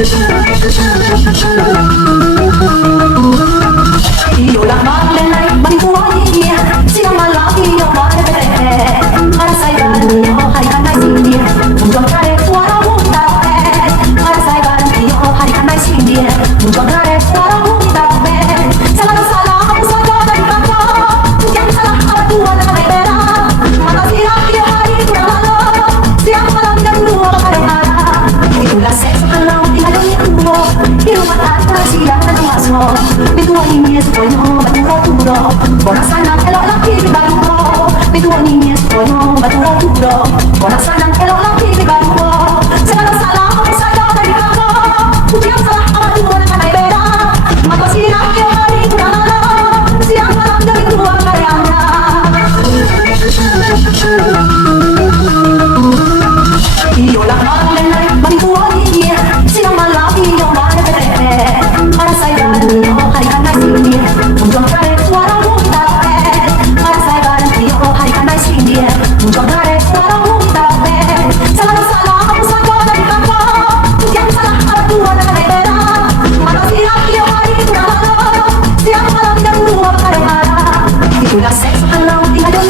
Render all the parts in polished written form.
Io la male lei ma fuori via si ama la io male bene ara sai bani io hari kanai sindie unjong kare suara muda ara sai bani io hari kanai sindie unjong kare suara muda salam salam saja dari kakak yang salah dua dari bera mata siap dia hari kurang siang malam jam 2 kadang-kadang itulah seks kalau tinggal di rumah di rumah atas siang dan masuk Bituan ini semuanya batura-tura Bona sana elok laki di baru Bituan ini semuanya batura-tura Bona sana elok laki di baru Segala salah saja dari kakak Yang salah amat dua dengan beda Mata siang dia hari kurang siang malam dari dua karyanya Iyolah malam bantuan ini siang malam iyo malam bere Para saya iyo hari kanai sindie unjong kare suara muda Para saya iyo hari kanai sindie unjong kare suara muda salam salam saja dari kakak yang salah dua dengan beda mata siang iyo hari kurang siang malam jam 2 kadang-kadang itulah seks kalau tinggal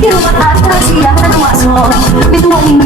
di rumah atas siang dan masuk Bituan ini